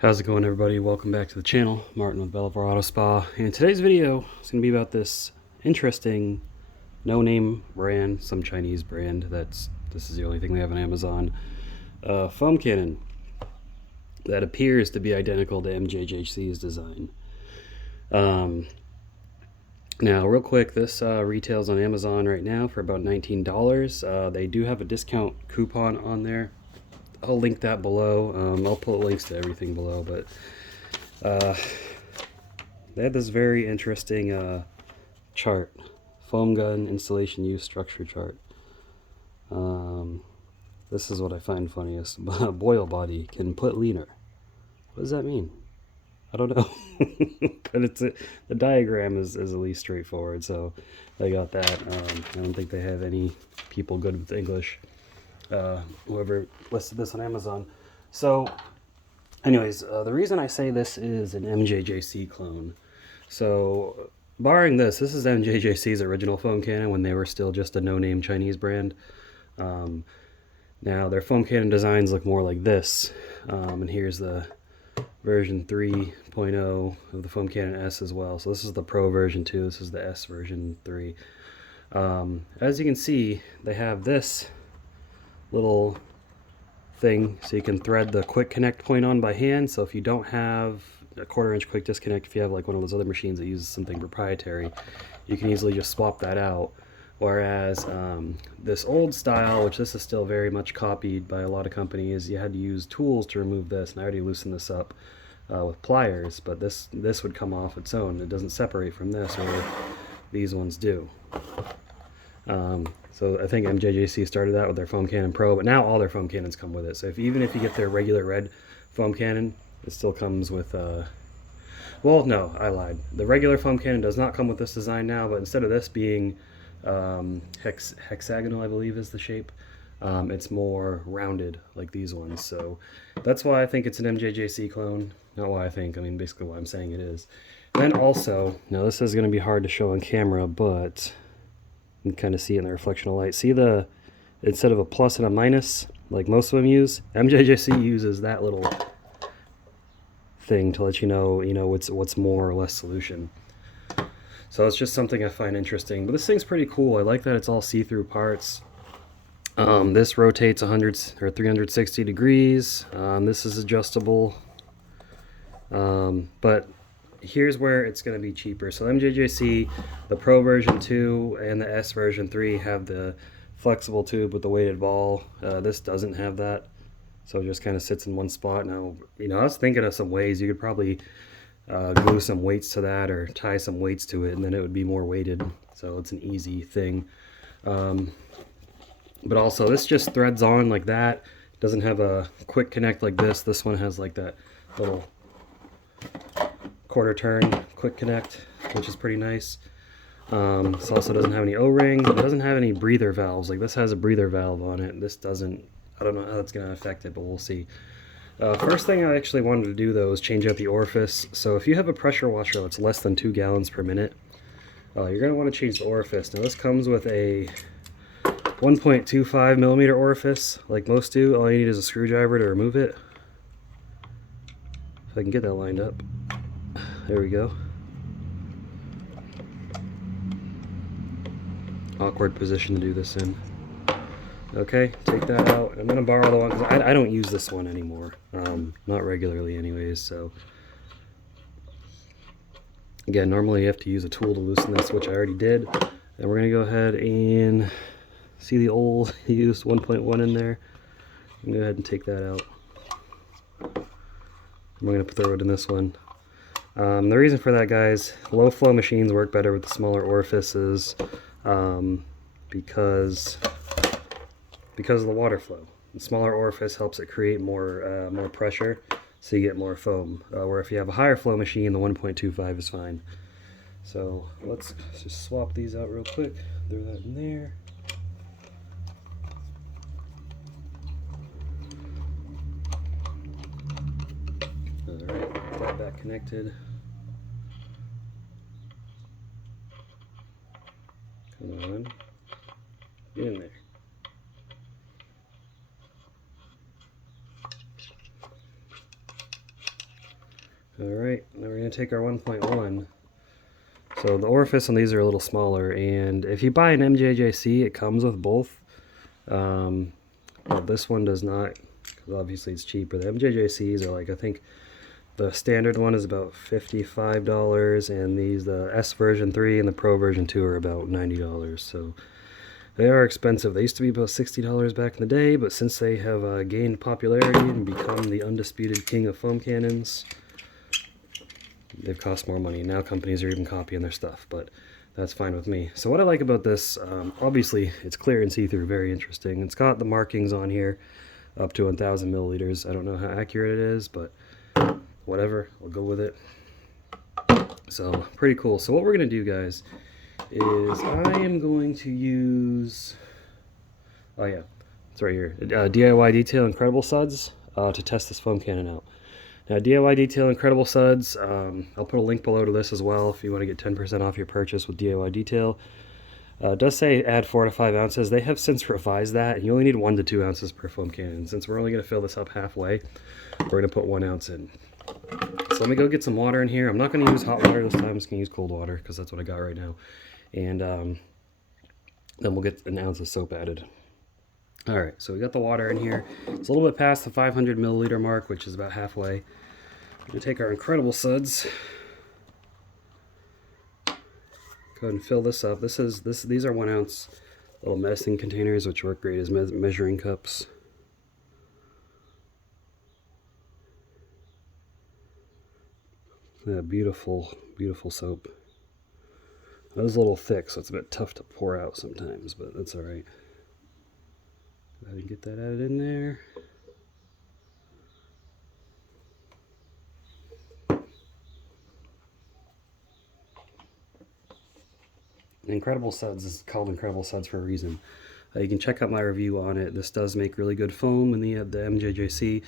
How's it going, everybody? Welcome back to the channel. Martin with Bellevue Auto Spa. And today's video is going to be about this interesting no-name brand, some Chinese brand. This is the only thing they have on Amazon. Foam cannon that appears to be identical to MJJC's design. Now, real quick, this retails on Amazon right now for about $19. They do have a discount coupon on there. I'll link that below. I'll put links to everything below, but they had this very interesting chart. Foam gun installation use structure chart. This is what I find funniest. Boil body can put leaner. What does that mean? I don't know. But the diagram is at least straightforward, so they got that. I don't think they have any people good with English. Whoever listed this on Amazon. So anyways, the reason I say this is an MJJC clone. So barring this is MJJC's original foam cannon when they were still just a no-name Chinese brand. Now their foam cannon designs look more like this. And here's the version 3.0 of the foam cannon S as well. So this is the Pro version 2. This is the S version 3. As you can see, they have this little thing so you can thread the quick connect point on by hand. So if you don't have a 1/4 inch quick disconnect, if you have like one of those other machines that uses something proprietary, you can easily just swap that out. Whereas this old style, which this is still very much copied by a lot of companies, you had to use tools to remove this, and I already loosened this up with pliers, but this would come off its own. It doesn't separate from this, or these ones do. So I think MJJC started that with their Foam Cannon Pro, but now all their foam cannons come with it. So even if you get their regular red foam cannon, it still comes with well, no, I lied. The regular foam cannon does not come with this design now, but instead of this being hexagonal, I believe is the shape, it's more rounded like these ones. So that's why I think it's an MJJC clone. Not why I think, I mean basically why I'm saying it is. And then also, now this is going to be hard to show on camera, but you can kind of see it in the reflection of light. See instead of a plus and a minus, like most of them use, MJJC uses that little thing to let you know what's more or less solution. So it's just something I find interesting. But this thing's pretty cool. I like that it's all see-through parts. This rotates 100 or 360 degrees. This is adjustable. But here's where it's going to be cheaper. So MJJC, the Pro version 2 and the S version 3 have the flexible tube with the weighted ball. This doesn't have that, so it just kind of sits in one spot. Now, I was thinking of some ways you could probably glue some weights to that or tie some weights to it, and then it would be more weighted. So it's an easy thing. But also, this just threads on like that. It doesn't have a quick connect like this. This one has like that little 1/4 turn quick connect, which is pretty nice. This also doesn't have any O-rings. It doesn't have any breather valves. Like this has a breather valve on it. This doesn't. I don't know how that's going to affect it, but we'll see. First thing I actually wanted to do though is change out the orifice. So if you have a pressure washer that's less than 2 gallons per minute, you're going to want to change the orifice. Now this comes with a 1.25 millimeter orifice, like most do. All you need is a screwdriver to remove it. If I can get that lined up. There we go. Awkward position to do this in. Okay, take that out. I'm gonna borrow the one because I don't use this one anymore. Not regularly, anyways. So again, normally you have to use a tool to loosen this, which I already did. And we're gonna go ahead and see the old used 1.1 in there. I'm gonna go ahead and take that out. We're gonna throw it in this one. The reason for that, guys, low flow machines work better with the smaller orifices because of the water flow. The smaller orifice helps it create more pressure, so you get more foam. Where if you have a higher flow machine, the 1.25 is fine. So let's just swap these out real quick. Throw that in there. Alright, get that back connected. Come on. Get in there. Alright, now we're going to take our 1.1. So the orifice on these are a little smaller, and if you buy an MJJC, it comes with both. But this one does not, because obviously it's cheaper. The MJJCs are like, I think the standard one is about $55, and these, the S version 3 and the Pro version 2 are about $90. So they are expensive. They used to be about $60 back in the day, but since they have gained popularity and become the undisputed king of foam cannons, they've cost more money. Now companies are even copying their stuff, but that's fine with me. So what I like about this, obviously it's clear and see-through, very interesting. It's got the markings on here up to 1,000 milliliters. I don't know how accurate it is, but whatever, I'll go with it. So pretty cool. So what we're gonna do, guys, is I am going to use, oh yeah, it's right here, DIY Detail Incredible Suds to test this foam cannon out. Now, DIY Detail Incredible Suds, I'll put a link below to this as well if you want to get 10% off your purchase with DIY Detail. It does say add 4 to 5 ounces. They have since revised that, and you only need 1 to 2 ounces per foam cannon. Since we're only going to fill this up halfway, we're going to put 1 ounce in. So let me go get some water in here. I'm not going to use hot water this time. I'm just going to use cold water because that's what I got right now. And then we'll get an ounce of soap added. Alright, so we got the water in here. It's a little bit past the 500 milliliter mark, which is about halfway. We're going to take our Incredible Suds. Go ahead and fill this up. These are 1 ounce little medicine containers, which work great as measuring cups. Yeah, beautiful, beautiful soap. That was a little thick, so it's a bit tough to pour out sometimes, but that's alright. Go ahead and get that added in there. Incredible Suds is called Incredible Suds for a reason. You can check out my review on it. This does make really good foam in the MJJC.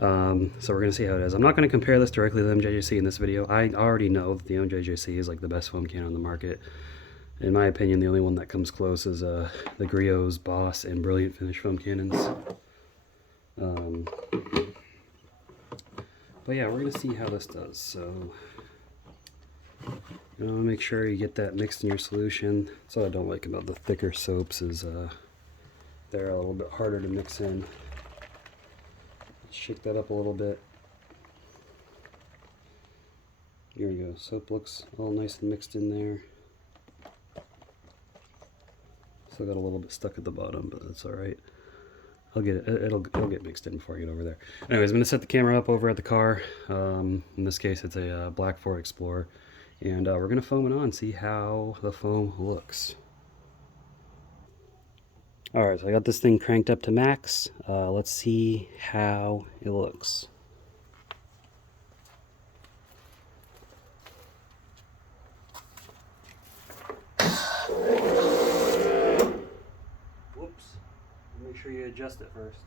So we're going to see how it is. I'm not going to compare this directly to the MJJC in this video. I already know that the MJJC is like the best foam can on the market. In my opinion, the only one that comes close is the Griot's Boss and Brilliant Finish foam cannons. But yeah, we're going to see how this does. So you want to make sure you get that mixed in your solution. That's what I don't like about the thicker soaps, is they're a little bit harder to mix in. Shake that up a little bit. Here we go. Soap looks all nice and mixed in there. Still got a little bit stuck at the bottom, but that's all right. I'll get it. It'll get mixed in before I get over there. Anyways, I'm gonna set the camera up over at the car. In this case, it's a Black Ford Explorer, and we're gonna foam it on, see how the foam looks. All right, so I got this thing cranked up to max. Let's see how it looks. Whoops. Make sure you adjust it first.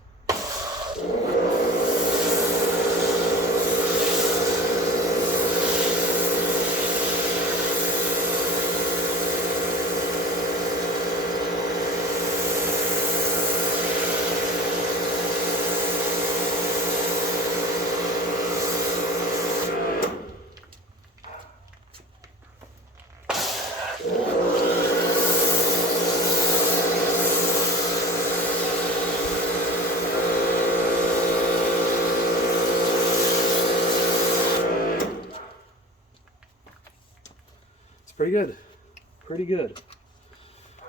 Pretty good. Pretty good.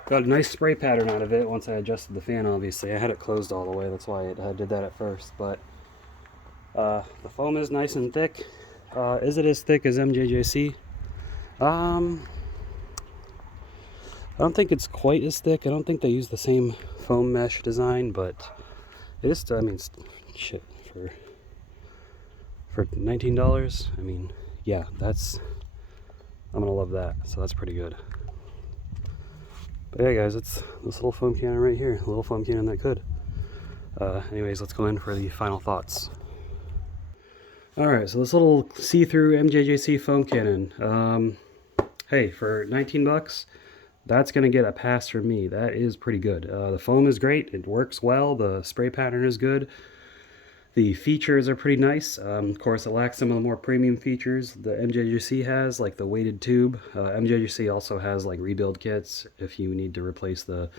Got a nice spray pattern out of it once I adjusted the fan, obviously. I had it closed all the way, that's why I did that at first. But the foam is nice and thick. Is it as thick as MJJC? I don't think it's quite as thick. I don't think they use the same foam mesh design, but it is, I mean, shit, for $19, I mean, yeah, I'm gonna love that, so that's pretty good. But yeah, guys, it's this little foam cannon right here, a little foam cannon that could. Anyways, let's go in for the final thoughts. Alright, so this little see-through MJJC foam cannon. Hey, for 19 bucks, that's gonna get a pass from me. That is pretty good. The foam is great, it works well, the spray pattern is good. The features are pretty nice. Of course, it lacks some of the more premium features the MJJC has, like the weighted tube. MJJC also has like rebuild kits if you need to replace the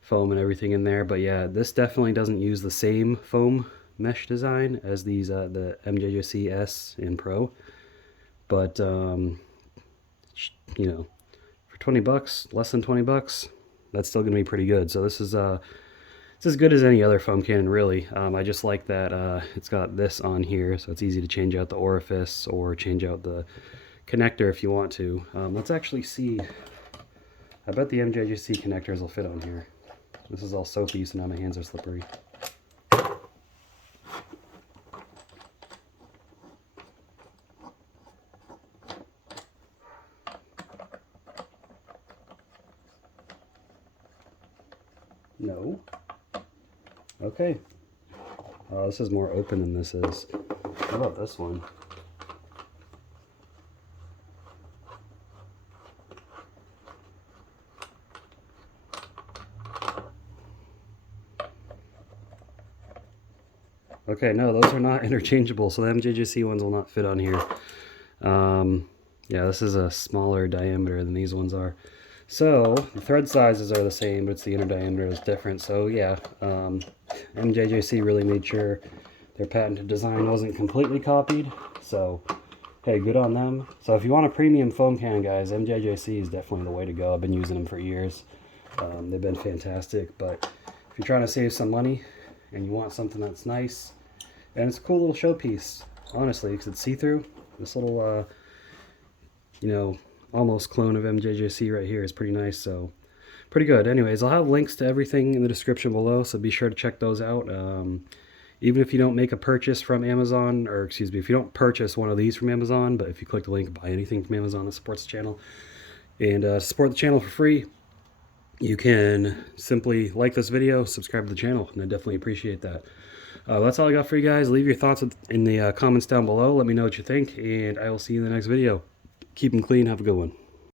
foam and everything in there. But yeah, this definitely doesn't use the same foam mesh design as these the MJJC S and Pro. But you know, for 20 bucks, less than 20 bucks, that's still gonna be pretty good. So this is it's as good as any other foam cannon, really. I just like that it's got this on here, so it's easy to change out the orifice or change out the connector if you want to. Let's actually see. I bet the MJJC connectors will fit on here. This is all soapy, so now my hands are slippery. No. Okay. This is more open than this is. How about this one? Okay, no, those are not interchangeable, so the MJJC ones will not fit on here. Yeah, this is a smaller diameter than these ones are. So, the thread sizes are the same, but it's the inner diameter is different. So yeah, MJJC really made sure their patented design wasn't completely copied. So, hey, good on them. So if you want a premium foam cannon, guys, MJJC is definitely the way to go. I've been using them for years. They've been fantastic, but if you're trying to save some money and you want something that's nice, and it's a cool little showpiece, honestly, because it's see-through. This little, you know, almost clone of MJJC right here is pretty nice, so pretty good. Anyways, I'll have links to everything in the description below, so be sure to check those out. Even if you don't make a purchase from Amazon, or excuse me, if you don't purchase one of these from Amazon, but if you click the link, buy anything from Amazon that supports the channel, and support the channel for free, you can simply like this video, subscribe to the channel, and I definitely appreciate that. That's all I got for you guys. Leave your thoughts in the comments down below. Let me know what you think, and I will see you in the next video. Keep them clean. Have a good one.